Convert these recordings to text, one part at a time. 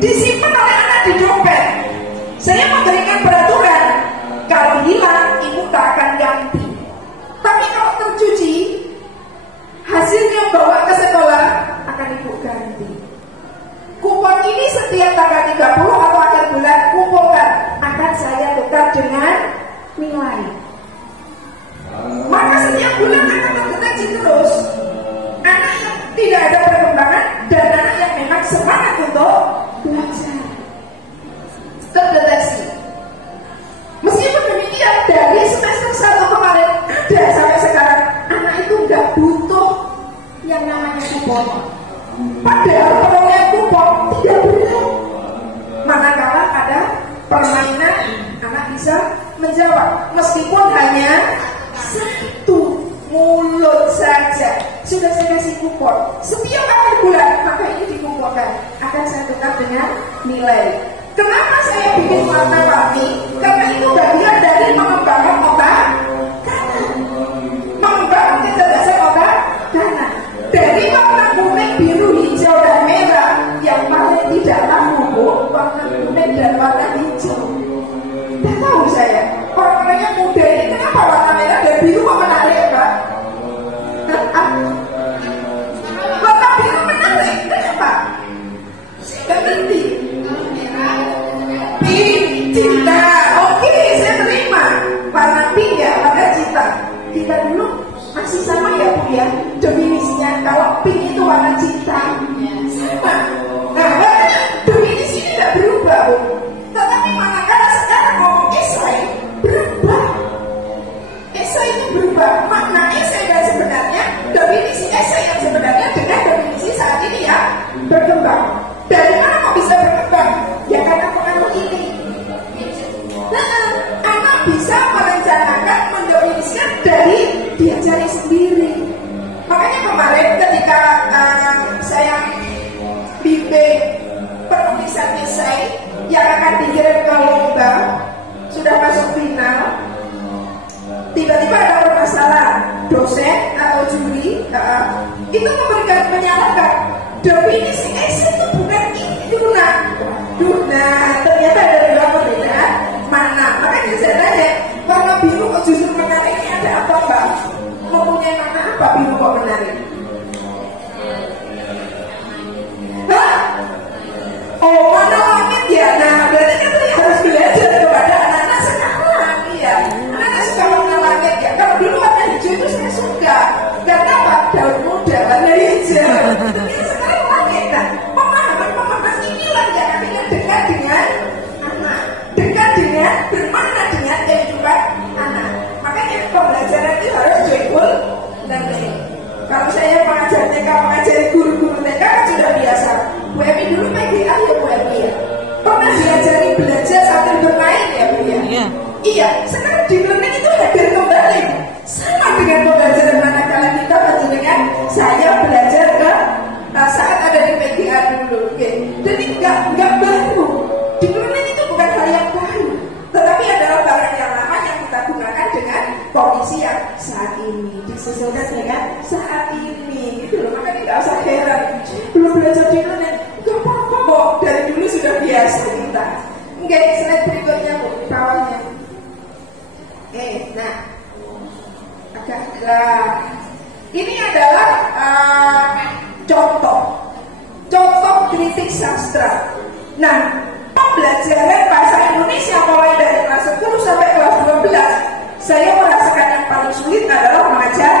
disimpan oleh anak di dompet. Saya memberikan peraturan, kalau hilang ibu tak akan ganti. Tapi kalau tercuci, hasilnya bawa ke sekolah akan ibu ganti. Kupon ini setiap tanggal 30 atau akhir bulan kumpulkan, akan saya tukar dengan nilai. Maka setiap bulan akan terdeteksi terus anak yang tidak ada perkembangan dan anak yang memang semangat untuk belajar. Terdeteksi. Meskipun demikian, dari semester 1 kemarin ada sampai sekarang anak itu nggak butuh yang namanya kupon. Padahal peroleh kupon tidak berat. Manakala ada permainan, anak bisa menjawab meskipun hanya satu mulut saja. Sudah saya kasih kupon setiap akhir bulan, maka ini dikumpulkan, akan saya tukar dengan nilai. Kenapa saya bikin warna-warni? Karena itu bagian dari mengembangkan otak kanan, mengembangkan kecerdasan otak kanan. Dari warna kuning, biru, hijau, dan merah, yang paling tidak laku warna kuning dan warna hijau. Tidak tahu saya, orang-orangnya muda ini kenapa warna merah dan biru kok menarik, Pak? Warna biru menarik, kenapa? Saya nggak ngerti. Pink, cinta, oke, saya terima. Warna pink ya, warna cinta. Kita dulu masih sama ya Bu ya, definisinya. Kalau pink itu warna cinta, sama. Nah, definisi ini tidak berubah Bu. Tetapi manakala sekarang ngomong esai, berubah. Esai itu berubah. Makna esai dan sebenarnya, definisi esai yang sebenarnya dengan definisi saat ini ya berkembang. Dari mana kok bisa berkembang? Ya karena pengaruh ini. Nah, anak bisa merencanakan, mendefinisikan dari diajari sendiri. Makanya kemarin ketika saya bimbing penulisan esai yang akan dikirim ke lomba, sudah masuk final, tiba-tiba ada permasalahan, dosen atau juri itu memberikan menyarankan definisi esai itu bukan itu nah ternyata ada beberapa perbedaan mana. Makanya saya tanya, warna biru kok justru menarik, ini ada apa Mbak? Mempunyai makna apa biru kok menarik? Hah? Oh, warna langit ya. Nah berarti kan saya harus belajar kepada anak-anak sekarang. Iya, anak-anak suka warna langit ya. Kalau dulu warna hijau itu saya suka. Karena apa? Daun muda warna hijau. Ini sekarang langit. Nah, pemahaman inilah yang akhirnya dekat dengan anak, dekat dengan bermakna dengan kehidupan anak. Makanya pembelajaran itu harus joyful learning. Kalau saya mengajar TK, mengajari guru-guru TK kan sudah biasa. Bu Emi dulu PGA ya Bu Emi ya. Pernah diajari belajar sambil bermain ya Bu ya? Iya, sekarang di learning itu hadir kembali. Sama dengan pembelajaran manakala kita dengan saya belajar ke saat ada di PGA dulu. Okay. Jadi nggak baru. Di learning itu bukan hal yang baru, tetapi adalah barang yang lama yang kita gunakan dengan kondisi yang saat ini, disesuaikan dengan saat ini gitu loh. Makanya nggak usah heran belum belajar di learning, nggak apa-apa kok, dari dulu sudah biasa kita. Oke, slide berikutnya Bu, di bawahnya. Nah agak ini adalah contoh kritik sastra. Nah, pembelajaran bahasa Indonesia mulai dari kelas 10 sampai kelas 12, saya merasakan yang paling sulit adalah mengajar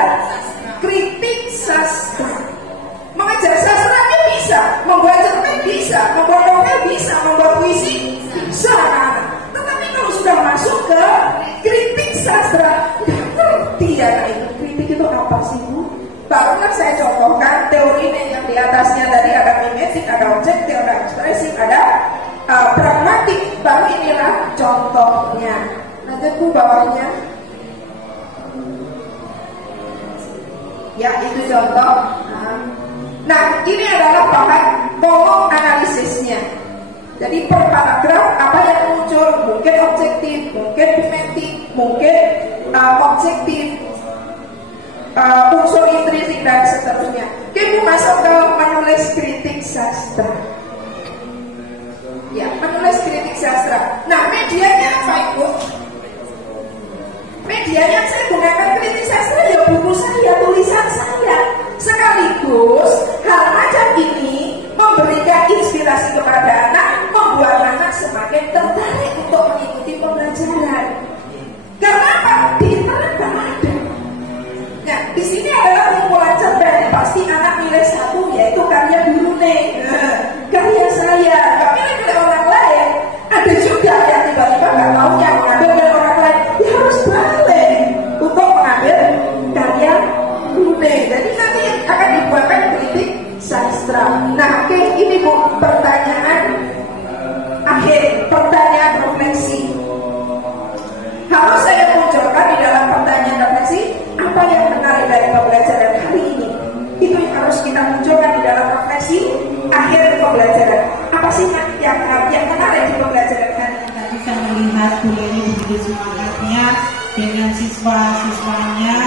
kritik sastra. Mengajar sastra ini bisa, membuat cerpen bisa, membuat novel bisa, membuat puisi bisa. Tetapi kalau sudah masuk ke kritik sastra, nggak ngerti ya itu kritik itu apa sih Bu? Barulah saya contohkan teorinya yang di atasnya tadi ada mimetik, ada objektif, ada ekspresif, ada pragmatik. Baru inilah contohnya. Nanti Bu bawahnya. Ya itu contoh. Nah ini adalah bahan pokok analisisnya. Jadi per paragraf apa yang muncul, mungkin objektif, mungkin mimetik, mungkin objektif, unsur intrinsik dan seterusnya. Kita masuk ke menulis kritik sastra. sastra. Nah, medianya apa Ibu? Media yang saya gunakan kritik sastra ya buku saya, tulisan saya. Sekaligus hal macam ini memberikan inspirasi kepada anak, membuat anak semakin tertarik untuk mengikuti pembelajaran. Karena apa? Di internet kan ada. Nah, di sini adalah kumpulan cerpen. Pasti anak milih satu, yaitu karya dulu nih. Karya saya, nggak milih orang lain. Ada juga yang tiba-tiba nggak mau yang mengambil dari orang lain. Ya harus balik untuk mengambil karya dulu nih. Jadi nanti akan dibuatkan kritik sastra. Nah, oke, ini Bu pertanyaan akhir, pertanyaan refleksi. Harus saya munculkan di dalam pertanyaan refleksi apa yang menarik dari pembelajaran hari ini. Itu yang harus kita munculkan di dalam refleksi akhir pembelajaran. Apa sih yang menarik di pembelajaran hari ini? Tadi saya melihat Bu Leni begitu semangatnya dengan siswa-siswanya,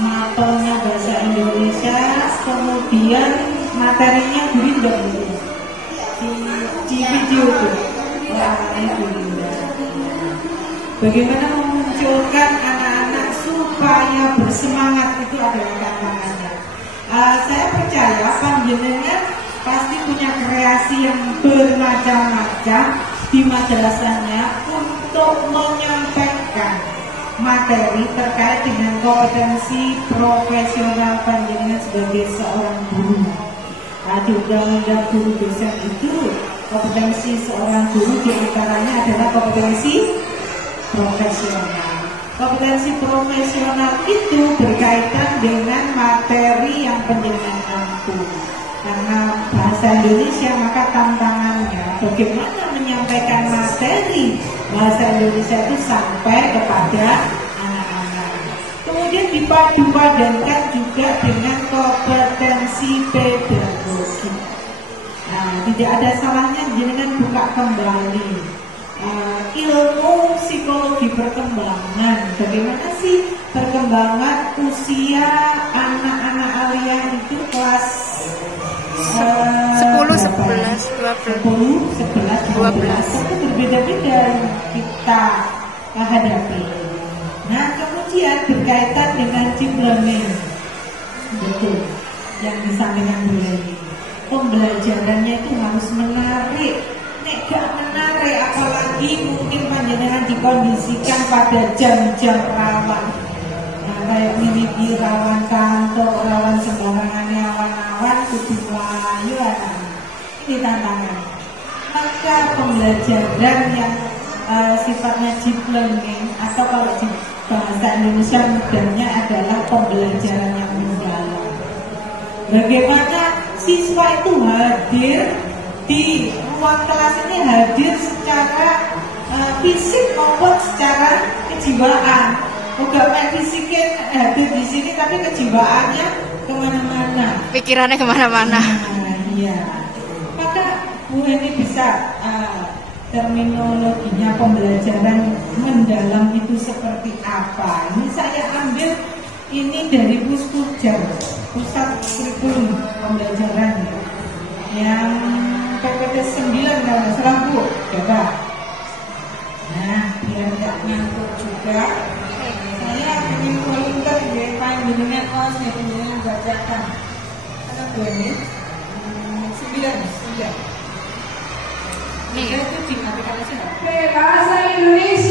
matonya bahasa Indonesia, kemudian materinya Bu Linda di video itu. Bagaimana memunculkan anak-anak supaya bersemangat, itu adalah tantangannya. Saya percaya panjenengan pasti punya kreasi yang bermacam-macam di madrasahnya untuk menyampaikan materi terkait dengan kompetensi profesional panjenengan sebagai seorang guru. Di undang-undang guru dosen itu kompetensi seorang guru diantaranya adalah kompetensi profesional. Kompetensi profesional itu berkaitan dengan materi yang panjenengan mampu. Karena bahasa Indonesia, maka tantangannya bagaimana menyampaikan materi bahasa Indonesia itu sampai kepada anak-anak. Kemudian dipadu-padankan juga dengan kompetensi pedagogi. Nah, tidak ada salahnya jenengan buka kembali ilmu psikologi perkembangan. Bagaimana sih perkembangan usia anak-anak aliyah itu kelas 10, 11, 12 itu berbeda-beda yang kita hadapi. Nah, kemudian berkaitan dengan deep learning, betul yang disampaikan Bu Leni. Pembelajarannya itu harus menarik. Nek gak menarik, apalagi mungkin panjenengan dikondisikan pada jam-jam rawan. Nah, kayak miliki rawan kantor, rawan sembarangan, awan-awan, kudu melayu anak. Ini tantangan. Maka pembelajaran yang sifatnya deep learning, atau kalau di bahasa Indonesia mudahnya adalah pembelajaran yang mendalam. Bagaimana siswa itu hadir di ruang kelas ini, hadir secara fisik maupun secara kejiwaan. Bukan fisiknya hadir di sini, tapi kejiwaannya kemana-mana, pikirannya kemana-mana. Iya. Maka Bu ini bisa terminologinya pembelajaran mendalam itu seperti apa. Ini saya ambil ini dari Puskujar, Pusat Kurikulum Pembelajaran yang PPT 9 kalau salah Bu, coba. Nah, biar tidak ngantuk juga, saya ingin volunteer ya, panjenengan kelas ya, panjenengan bacakan. Ada Bu ini 9. Nih, itu dimatikan aja. Bahasa Indonesia.